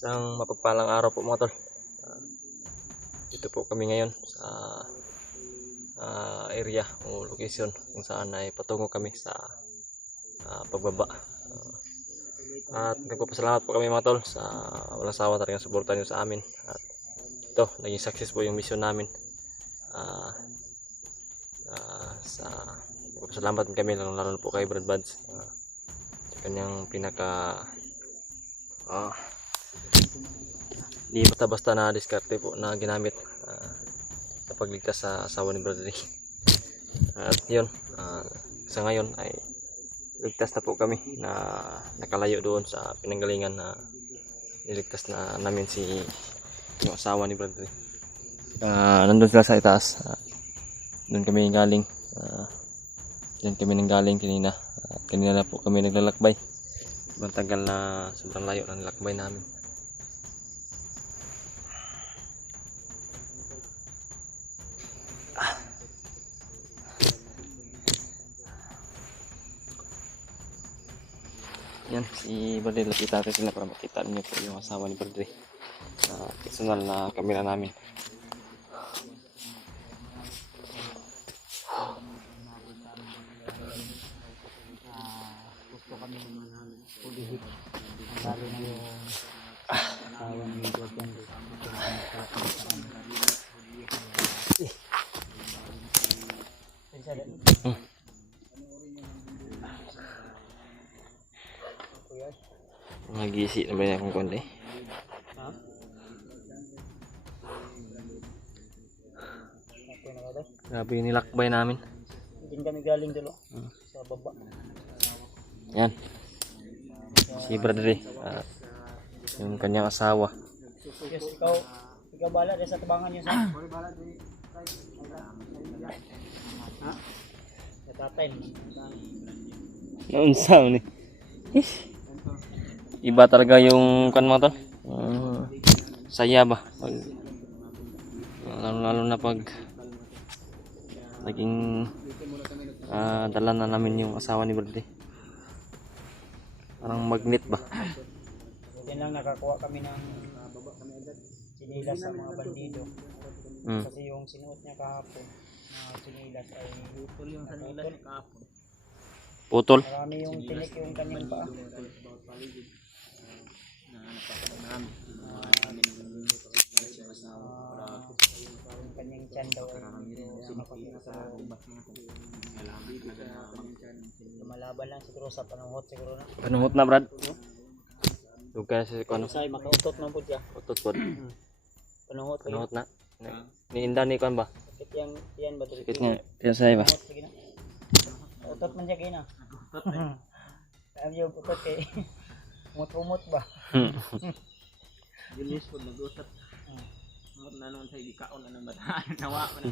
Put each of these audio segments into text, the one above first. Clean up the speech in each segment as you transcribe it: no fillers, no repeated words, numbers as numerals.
Isang mapagpalang araw po mga tol. Dito po kami ngayon sa area o location kung saan ay patungo kami sa pagbaba. At nagpapasalamat po kami mga tol sa walang sawa talagang suporta nyo sa amin. At ito, naging success po yung mission namin. Nagpapasalamat kami lalo po kay Brad Buds sa kanyang pinaka di basta-basta na diskarte po na ginamit sa pagligtas sa asawa ni Brother Ray. At yun, sa ngayon ay ligtas na po kami na nakalayo doon sa pinanggalingan na niligtas na namin yung asawa ni Brother Ray. Nandun sila sa itaas. Doon kami galing. Diyan kami nanggaling kanina. Kanina na po kami naglalakbay. Sobrang tagal na, sobrang layo na nilakbay namin. Yan, si Brother, lapit natin sila para makita niyo po yung asawa ni Brother sa personal na kamera namin. Gusto kami pulihit lalo na yung asawa ni Jordan. Magisi na ba niya akong konti? Grabe yung nilakbay namin. Hindi kami galing dalo sa baba. Yan. Si Brother Ray at yung kanyang asawa. Yes, ikaw bala sa tabangan niyo sa. Ha? Sa tatay. Naunsa ni. Iba talaga yung kan mga tol. Saya ba? Lalo na pag naging dala na namin yung asawa ni Brother Ray. Parang magnet ba? Yan lang nakakuha kami ng sinilas sa mga bandido. Kasi yung sinuot niya kahapon na sinilas ay putol yung sinilas niya kahapon. Putol? Marami yung tinik yung kanyang paa. Yung kanyang tiyan daw ay sinipit sa lumalaban lang siguro sa panuhot siguro na. Panuhot na Brad? Duga sa ano? Say makautot man pud siya. Utot po. Panuhot. Panuhot na. Niinda ni kan ba? Sakit yan ba? Sakit nga. Yan say ba? Utot man siya kina. Sabi yung utot kay umot-umot ba? Jenis pud nag-usap. Umot na noon sa ibikaon na ng bataan. Nawa pa na.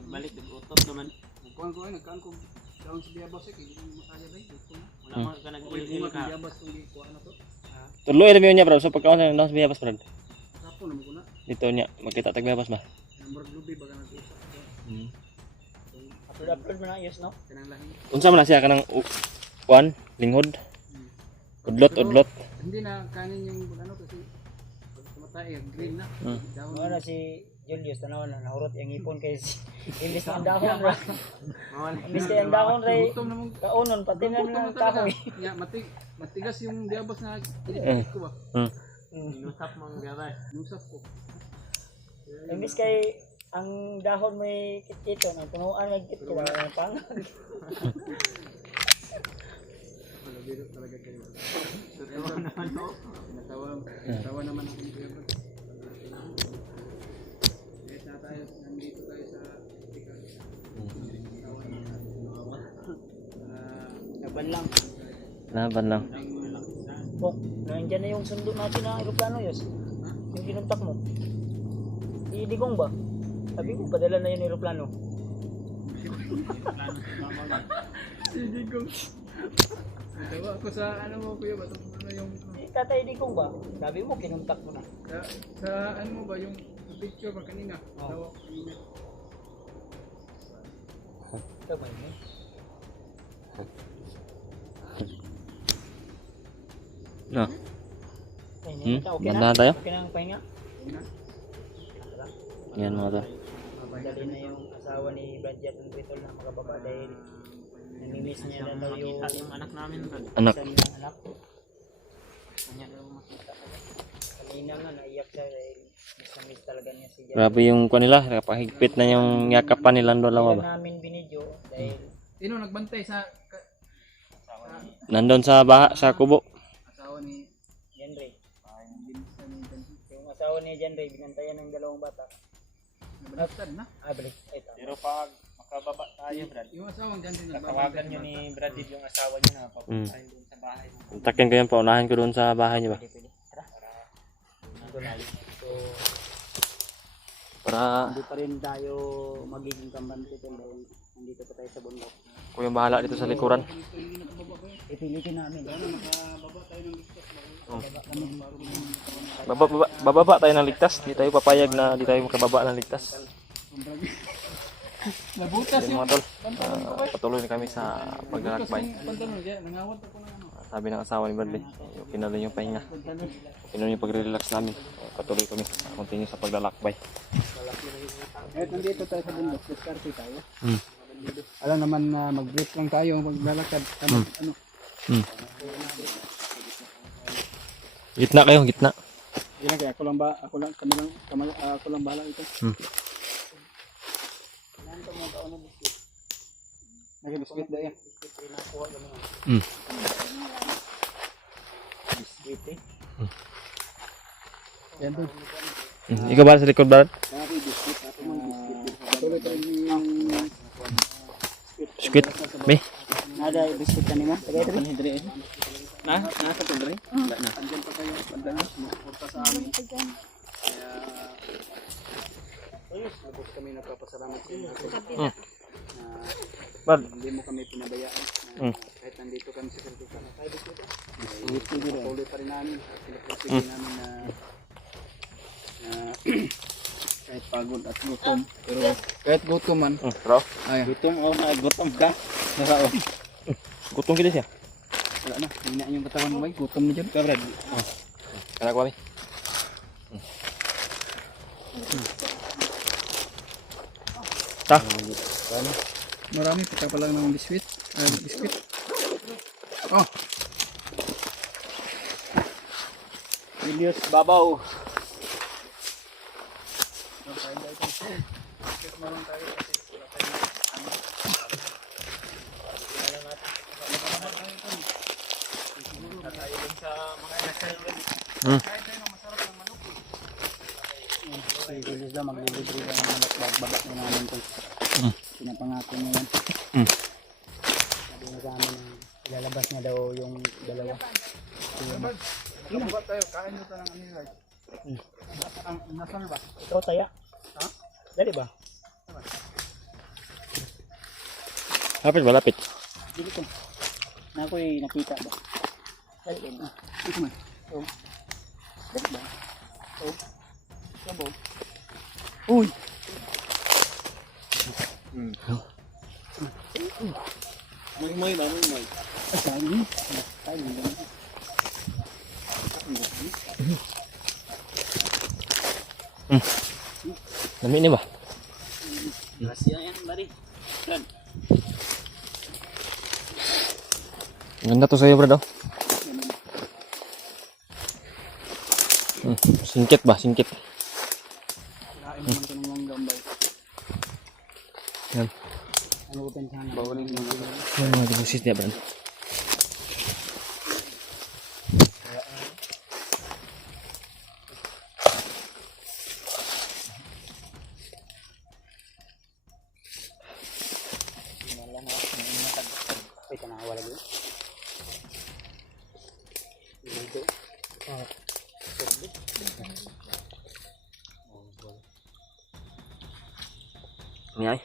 Pagbalik nag-utot naman. Kuan nagkaan ko daon sa biyabas kay makaya bay gusto mo. Wala mo ka nag-ulit Kuan ka. biyabas kung di kuan na to. Tuloy na niya bro. So pagkaon na nasa biyabas Brad. Kapo na mo kuna. Dito niya makita tag biyabas ba? Number lubi baga nag-usap. Upload mo na yes no? Kanang lahi. Unsa man na siya kanang kuan linghod? Udlot. Hindi na kanin yung ano kasi pag tumatay green na. Daon Ano si Julius tanaw na nahurot yung ipon kay imbis na ang dahon ra. Imbis na ang dahon ra gutom na mo. kaunon pati na ng kahoy. Ya matigas yung biyabas na ko ba. Inusap mong gabas. Nusap ko. Imbis kay ang dahon may kit-kito nang punuan ng kit kila pang. Wala biro talaga kayo. Totoo naman to. Natawa naman ako ng biyabas. Kahit na tayo nandito tayo sa Tikas. Laban lang. Laban lang. Oh, nandiyan na yung sundo natin na aeroplano yos. Yung kinuntak mo. Idigong ba? Sabi ko, padala na yung aeroplano. Sige ko. Natawa ako sa ano mo kuya ba? Ano yung Tatay Digong ba? Sabi mo, kinuntak mo na. sa ano mo ba yung picture ba kanina? Oh. Tawa kanina. Ito ba yun? No. Ayun Okay Bandahan tayo. Okay na ang pahinga. Yan mga tol. Madali na yung asawa ni Bradjet ng Tritol na makababa dahil namimiss niya na daw yung Makita yung anak namin doon. Anak. isa niyang anak. Kanya daw makita. Kanina nga naiyak siya dahil miss talaga niya si Jan. Grabe yung kanila. Nakapahigpit na yung yakapan nila doon lang Kaya ba. namin binidyo dahil Sino nagbantay sa Nandun sa baha, sa kubo. asawa ni Janre. Binsan ni Jan? Yung asawa ni Janre, binantayan ng dalawang bata. Nabalistad na. Balik. Ay, tama. Pero pag makababa tayo, Brad, Yung asawang Jan din tatawagan nyo ni Brad yung asawa niya na papuntahin doon sa bahay mo. Kontakin ko yan, paunahin ko doon sa bahay niyo ba. Pwede. Tara. Nandun na yun. So, Para hindi pa rin tayo magiging kambante dahil nandito pa tayo sa bundok. ko yung bahala dito sa likuran. Ipilitin namin. Bababa tayo ng ligtas. Di tayo papayag na di tayo makababa ng ligtas. Nabutas Yung mga tol, patuloy na kami sa paglalakbay. pantalon niya. Nangawat ako ng ano. Sabi ng asawa ni Bradley, okay na rin yung pahinga. Okay na rin yung pagre-relax namin. Patuloy kami, continue sa paglalakbay. Kahit nandito tayo sa bundok, diskarte tayo. Hmm. Alam naman na mag-brief lang tayo maglalakad. Ano? Gitna kayo, gitna. Yan kaya ako lang ba ako lang kami lang ako lang bahala ito. Nag-biscuit da yan. Hmm. Yan to. Ikaw ba sa likod, Brad? Tuloy tayo yung Biscuit. Be. Nada biskuit kanina. Tagay dali. Nasa to, Brad? Wala na. andyan pa kayo. Andyan suporta sa amin. Kaya lubos kami nagpapasalamat sa inyo. Brad. Hindi mo kami pinabayaan. Kahit nandito kami sa Sertukan. Patuloy pa rin namin. Pinapursige namin na kahit pagod at gutom. Pero kahit gutom man. Bro. Ay, Gutom gutom ka. naraon. Gutom kita siya. Wala na. Hina yung katawan mo. Gutom na dyan. Brad. Kaya ko kami. Ta. Marami pa pala ng biskuit. Biskuit. Oh. Julius Babaw. Bilis daw maglilibre ka ng manok babak na namin ito. Pinapangako niya yan. Sabi niya sa amin ilalabas na daw yung dalawa. Ano ba tayo? Kain nyo tayo ng ano yun. Ang nasaan ba? Ikaw taya? Ha? Dali ba? Lapit ba? Lapit. Dili ko. Na ako'y nakita ba? Dali ba? Ito man. Dali ba? Sabaw. Uy! May ba? Sabi. Dami ni ba? Rasya yan, Bari. Ganda to sa'yo, Brad. Oh. Singkit ba? Singkit. Kain naman ito ng mga gambay. Yan. Ano ko pensahan? Bawalin mo. Yan mga deposit niya, Brad. Ay, tanawa lagi. Dito. Ni ay.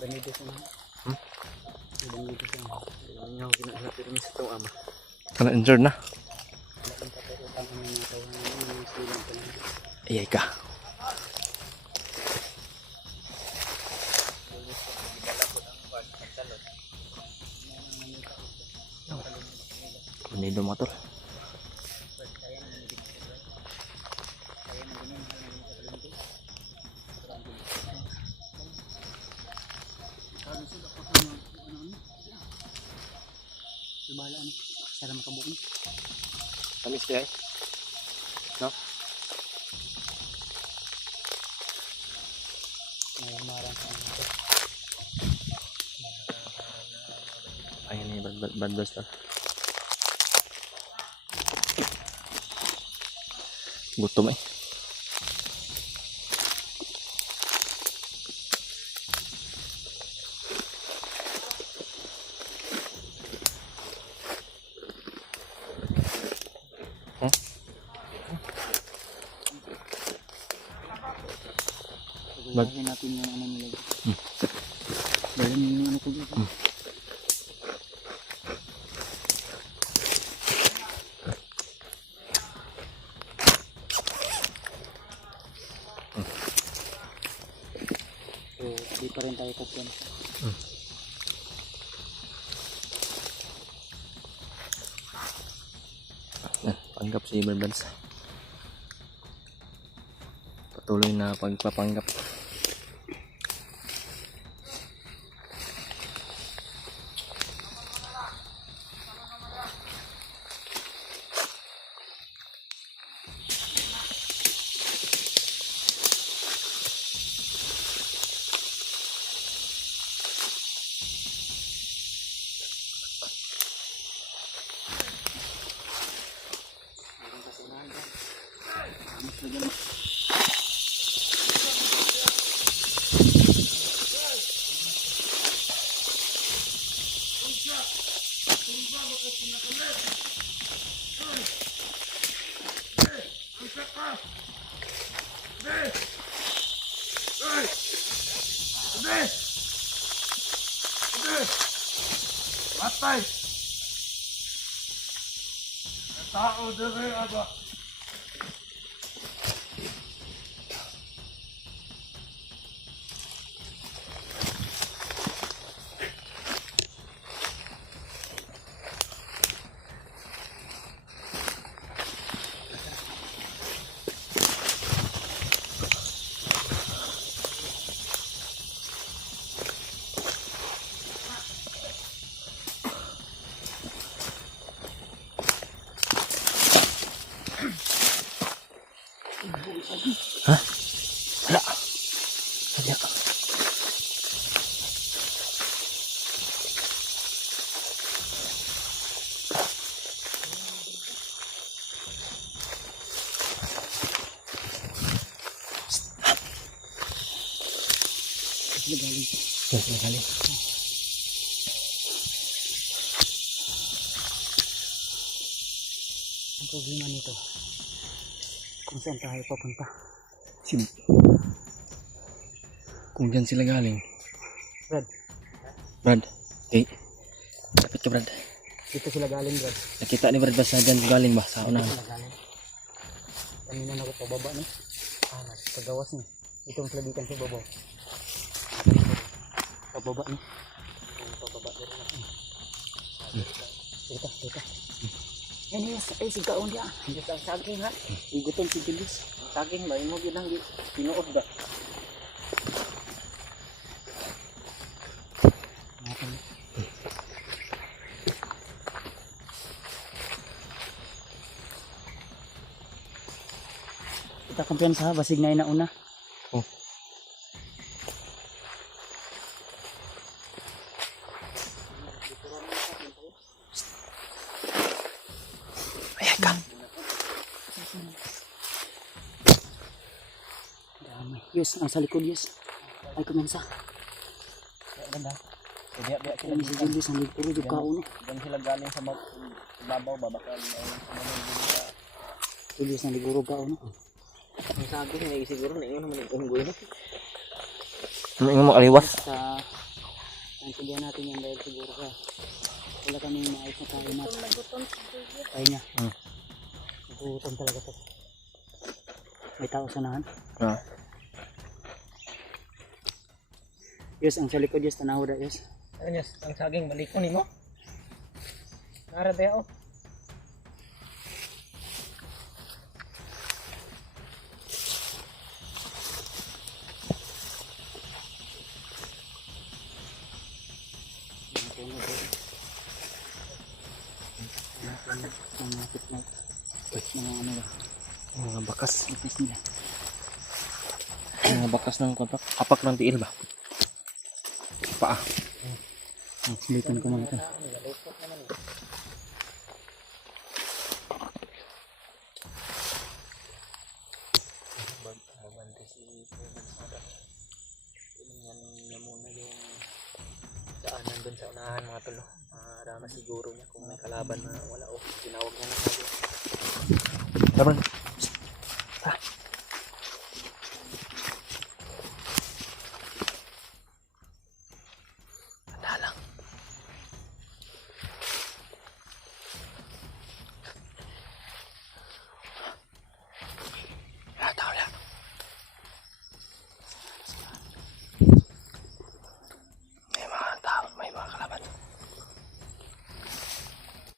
Ganito sa mga. Ganito sa mga. Yung ginahanap rin sa ito, ama. Kana injured na. Ang katutang ng mga tawanan ng silang pa lang. Iyay ka. Bandido mga tol. Bala ano, sana makabukong. Tamis kaya? No? May marang sa ano. Ayan yung badbas tol. Gutom eh. Paglalagyan natin yung ano nila. Dahil yung ano ko dito. So, di pa rin tayo kapyan. Panggap si Barbads. Patuloy na pagpapanggap. Matay! Tao dere aba. Wala. Wala. Yes, magaling. Ang problema nito, kung saan tayo papunta. Kung dyan sila galing. Brad, Brad. Okay. Kapit ka Brad. dito sila galing, Brad. Nakita ni Brad ba sa dyan galing ba? Sa unahan. Sila galing. Kanina na ako pababa, no? Kagawas ni. Itong plagikan sa babaw. Pababa, no? Pababa din ako. Teka. Yan yung sigaon dia. Hindi ang saging ha. Igutom si Julius. Saging ba? Imo yun ang pinuod ba? Kita kumpiyansa ha, basig na inauna. Oh. Ayan ka. Dami. Yus, ang sa likod Yus. Ay kumensa. Ganda. Kaya Kaya ni si Julius ang puro yung kaon. Diyan sila galing sa babaw ba baka Julius ang liguro kaon. ang saging na siguro na ingon naman unggoy no. Ano yung mga aliwas? Sa naintindihan natin yan dahil siguro ka wala kaming maayos na tayo na tayo niya. Nagutom talaga to. May tao sa nahan. Ah. Yes, ang sa likod yes, tanaw da yes. Ano yes, ang saging balikon nimo. Nara dayo. Mga mga ano ba? Mga bakas. Ipis nila. Mga bakas ng kapak ng tiil ba? Paa. Sulitan ko mga ito. Mabante si Mansada. Tinignan niya muna yung daanan dun sa unahan mga tol. Marama siguro niya kung may kalaban na wala o tinawag niya na tayo. Laban.